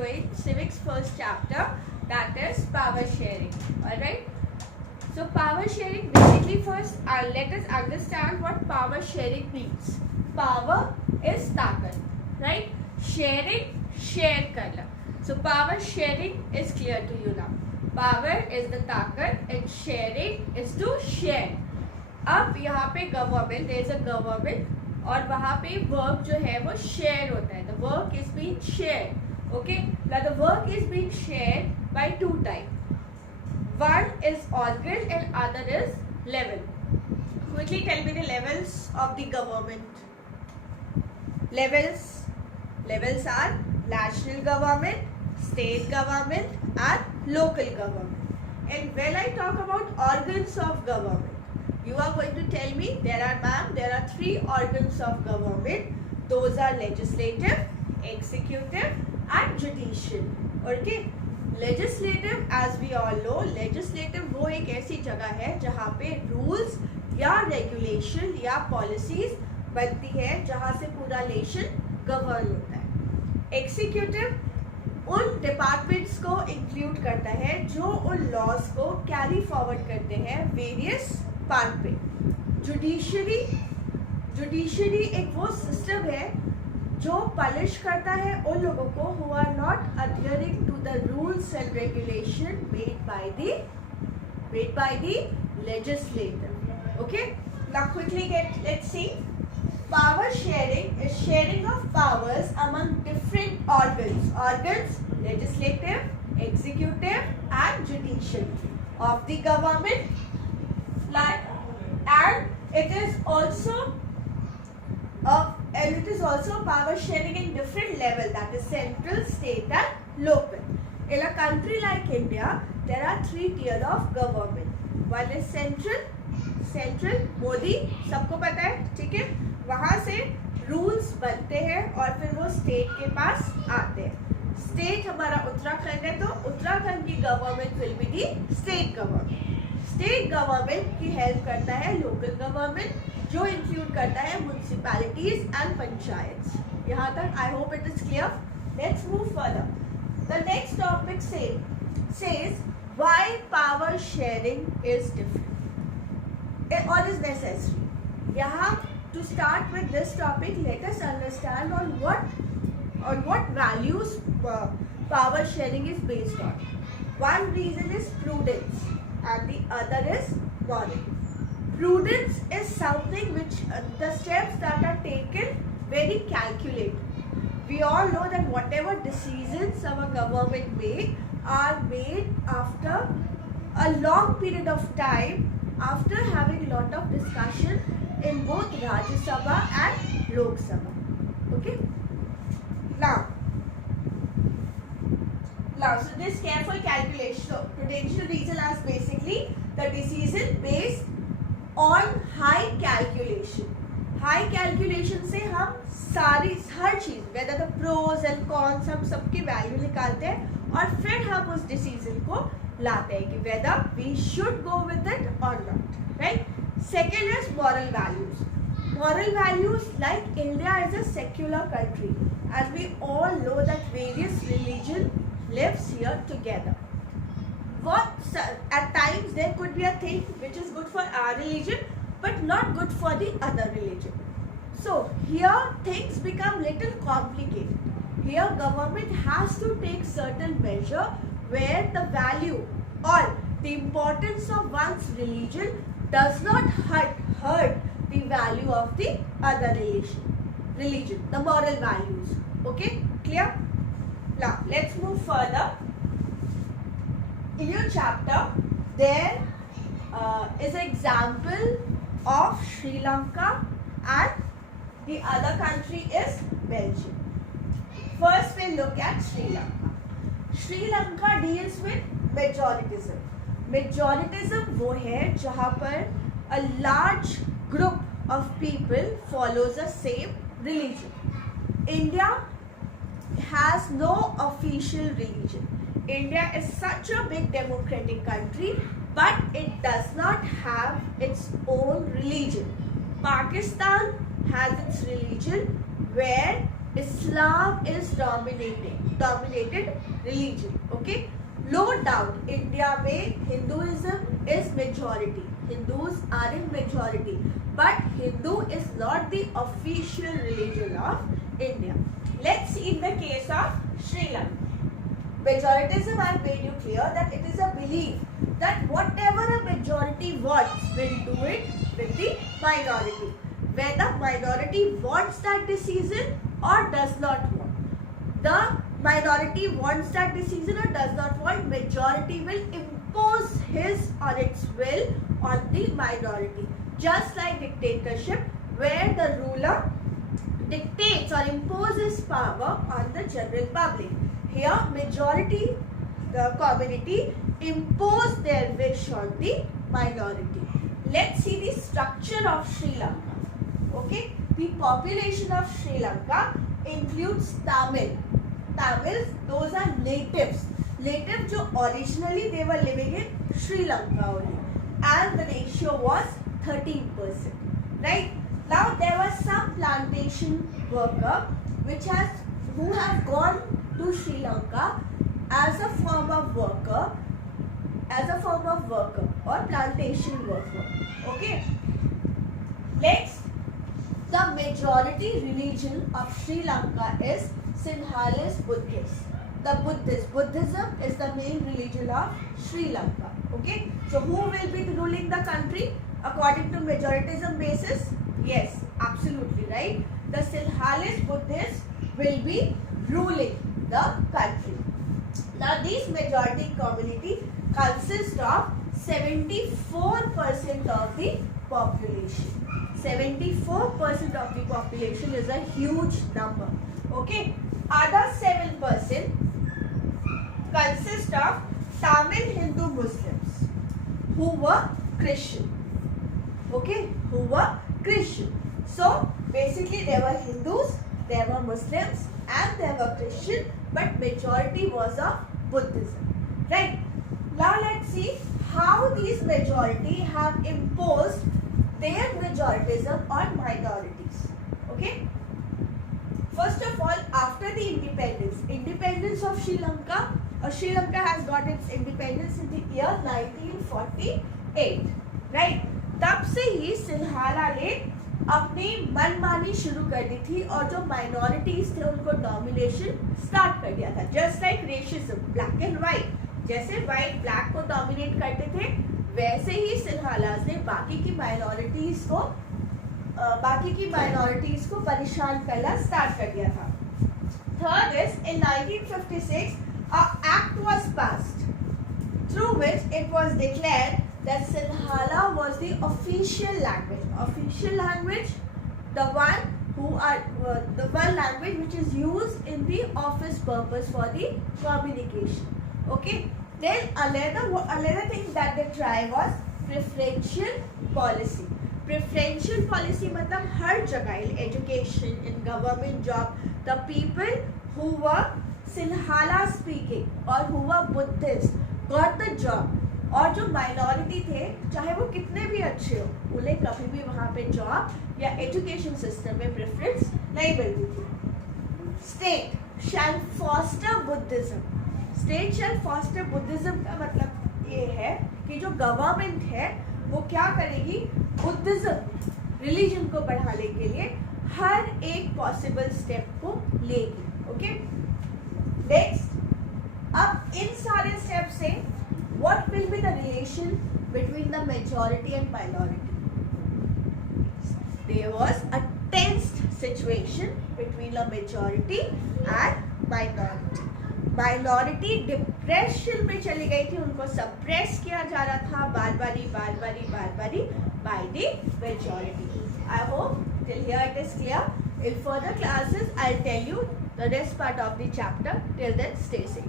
doing civics first chapter, that is power sharing. Alright. So power sharing, basically first let us understand what power sharing means. Power is ताकत, right? Sharing, share करना. So power sharing is clear to you now. Power is the ताकत and sharing is to share. अब यहाँ पे government, there is a government और वहाँ पे work जो है वो share होता है. The work is being shared. Okay. Now the work is being shared by two types. One is organ and other is level. Quickly tell me the levels of the government. Levels are national government, state government and local government. And when I talk about organs of government, you are going to tell me there are three organs of government. Those are legislative, executive and judicial. Okay. Legislative, as we all know, legislative वो एक ऐसी जगह है जहाँ पे rules या regulation या policies बनती है, जहाँ से पूरा nation govern होता है. Executive उन departments को include करता है जो उन laws को carry forward करते हैं various part पे. Judiciary एक वो system है जो पनिश करता है उन लोगों को who are not adhering to the rules and regulation made by the legislator. Okay. Now quickly let's see. Power sharing is sharing of powers among different organs. Legislative, executive and judicial of the government. And it is also power sharing in different level, that is central, state and local. In a country like India, there are three tiers of government. One is central, Modi सबको पता है, ठीक है? वहाँ से rules बनते हैं और फिर वो स्टेट के पास आते हैं. स्टेट हमारा उत्तराखंड है, तो उत्तराखंड की government will be the state government. State government की हेल्प करता है लोकल गवर्नमेंट, जो इंक्लूड करता है म्युनिसिपैलिटीज एंड पंचायत. यहाँ तक I hope it is clear. Let's move further. The next topic says why power sharing is different or is necessary. यहाँ to start with this topic, let us understand on what values power sharing is based on. One reason is prudence and the other is moral. Prudence is something which the steps that are taken very calculated. We all know that whatever decisions our government make are made after a long period of time, after having a lot of discussion in both Rajya Sabha and Lok Sabha. Okay. Now, so this careful calculation. So prudential reason is basically the decision based on high calculation. High calculation से हम हर चीज, whether the pros and cons, हम सबकी value निकालते हैं और फिर हम उस डिसीजन को लाते हैं कि whether we should go with it or not, right? Second is moral values. Moral values, like India is a secular country and we all know that various religion lives here together. At times there could be a thing which is good for our religion but not good for the other religion. So here things become little complicated. Here government has to take certain measure where the value or the importance of one's religion does not hurt the value of the other religion, the moral values. Okay, clear? Now let's move further. In your chapter, there is an example of Sri Lanka and the other country is Belgium. First we'll look at Sri Lanka. Sri Lanka deals with majoritism. Majoritism वो है जहाँ पर a large group of people follows the same religion. India has no official religion. India is such a big democratic country, but it does not have its own religion. Pakistan has its religion where Islam is dominated religion. Okay, no doubt India में Hinduism is majority. Hindus are in majority, but Hindu is not the official religion of India. Let's see in the case of Sri Lanka. Majoritism, I have made you clear that it is a belief that whatever a majority wants will do it with the minority. Whether minority wants that decision or does not want. The minority wants that decision or does not want, majority will impose his or its will on the minority. Just like dictatorship, where the ruler dictates or imposes power on the general public. Here, majority, the community, impose their wish on the minority. Let's see the structure of Sri Lanka. Okay, the population of Sri Lanka includes Tamil. Tamils, those are natives. Natives जो originally they were living in Sri Lanka only, and the ratio was 13%. Right? Now there was some plantation worker who have gone to Sri Lanka as a form of worker or plantation worker. Okay. Next, the majority religion of Sri Lanka is Sinhalese Buddhist. Buddhism is the main religion of Sri Lanka. Okay. So who will be ruling the country according to majoritism basis? Yes, absolutely right. The Sinhalese Buddhists will be ruling the country. Now this majority community consists of 74% of the population. 74% of the population is a huge number. Okay. Other 7% consist of Tamil Hindu Muslims who were Christian. Okay, who were Christian. So basically there were Hindus, there were Muslims, and there were Christian, but majority was of Buddhism. Right? Now let's see how these majority have imposed their majoritism on minorities. Okay? First of all, after the independence of Sri Lanka, Sri Lanka has got its independence in the year 1948. Right? तब से ही सिन्हाला ने अपनी मनमानी शुरू कर दी थी और जो माइनॉरिटीज थे उनको डोमिनेशन स्टार्ट कर दिया था. Just like racism, black and white, जैसे व्हाइट ब्लैक को डोमिनेट करते थे वैसे ही सिन्हालाज ने बाकी की माइनॉरिटीज को परेशान करना स्टार्ट कर दिया था. Third is in 1956 an act was passed through which it was declared that Sinhala was the official language. Official language, the one language which is used in the office purpose for the communication. Okay. Then another thing that they tried was preferential policy. Preferential policy मतलब हर जगह, in education, in government job, the people who were Sinhala speaking or who were Buddhist got the job. और जो minority थे चाहे वो कितने भी अच्छे हो उन्हें कभी भी वहाँ पे जॉब या एजुकेशन सिस्टम में प्रेफरेंस नहीं मिलती थी. State shall foster Buddhism. State shall foster Buddhism का मतलब ये है कि जो गवर्नमेंट है वो क्या करेगी, बुद्धिज्म रिलीजन को बढ़ाने के लिए हर एक पॉसिबल स्टेप को लेगी. ओके. नेक्स्ट, अब इन सारे स्टेप से what will be the relation between the majority and minority? There was a tensed situation between the majority and minority. Minority depression में चली गई थी, उनको suppress किया जा रहा था बार बारी by the majority. I hope till here it is clear. In further classes I'll tell you the rest part of the chapter. Till then, stay safe.